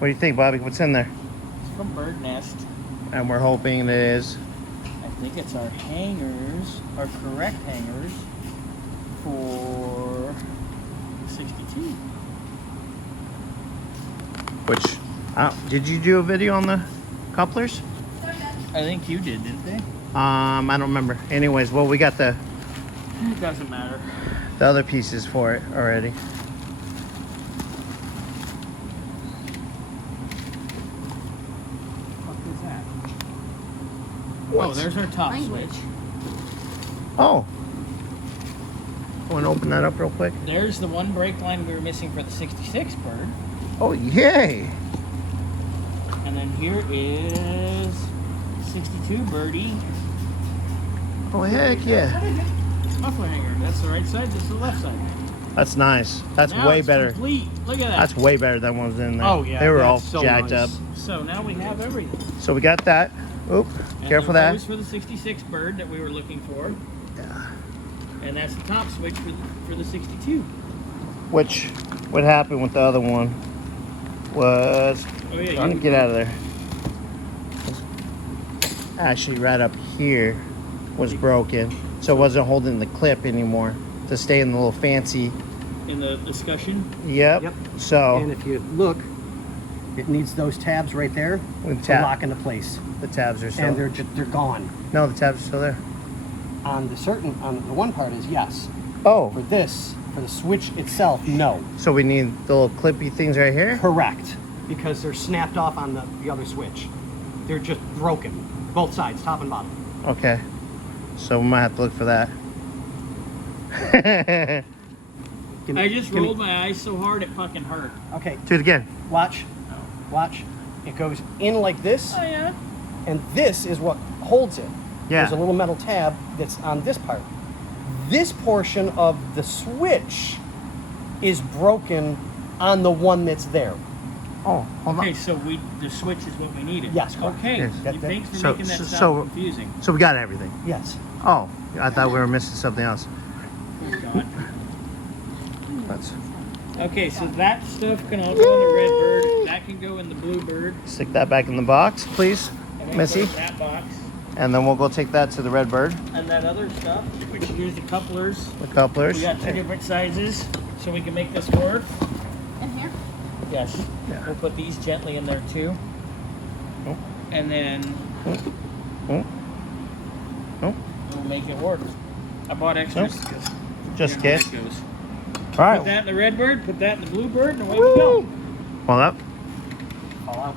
What do you think, Bobby? What's in there? It's from Bird Nest. And we're hoping it is. I think it's our hangers, our correct hangers for 62. Which, did you do a video on the couplers? I think you did, didn't they? I don't remember. Anyways, well, we got the It doesn't matter. other pieces for it already. What is that? What's- Oh, there's our top Language. switch. Oh. Want to open that up real quick? There's the one brake line we were missing for the 66 Bird. Oh, yay! And then here is 62 Birdie. Oh, heck yeah. Muffler hanger. That's the right side, this is the left side. That's nice. That's Now way it's better. Complete. Look at that. That's way better than what was in there. Oh, yeah, They were all that's so jacked nice. up. So now we have everything. So we got that. Oop, And careful the that. hose for the 66 Bird that we were looking for. Yeah. And that's the top switch for the 62. Which, what happened with the other one was, Oh yeah, trying to get out of there. Actually, right up here was broken, so it wasn't holding the clip anymore to stay in the little fancy. in the discussion. Yep. Yep. So And if you look, it needs those tabs right there with to lock into place. the tabs are still. And they're gone. No, the tabs are still there. On the one part is yes. Oh, For this, for the switch itself, no. so we need the little clippy things right here. Correct. Because they're snapped off on the other switch. They're just broken. Both sides, top and bottom. Okay. So we might have to look for that. I just rolled my eyes so hard it fucking hurt. Okay, Do it again. watch. Watch. It goes in like this, Oh yeah. and this is what holds it. Yeah. There's a little metal tab that's on this part. This portion of the switch is broken on the one that's there. Oh, hold Okay, on. so the switch is what we needed. Yes, correct. Okay. Yes. Thanks for So- making that so- sound so- confusing. So we got everything. Yes. Oh, I thought we were missing something else. Oh, God. Let's Okay, so that stuff can all go in the red bird. That can go in the blue bird. stick that back in the box, please, And then Missy. put it in that box. And then we'll go take that to the Redbird. And that other stuff, which here's the couplers. The couplers. We got two different sizes, so we can make this work. In here? Yes. Yeah. We'll put these gently in there too. Oh. And then Oh. Oh. we'll make it work. I bought extras. Just in You know how case. it goes. All Put right. that in the red bird, put that in the blue bird, and away we go. Hold up. Fall out.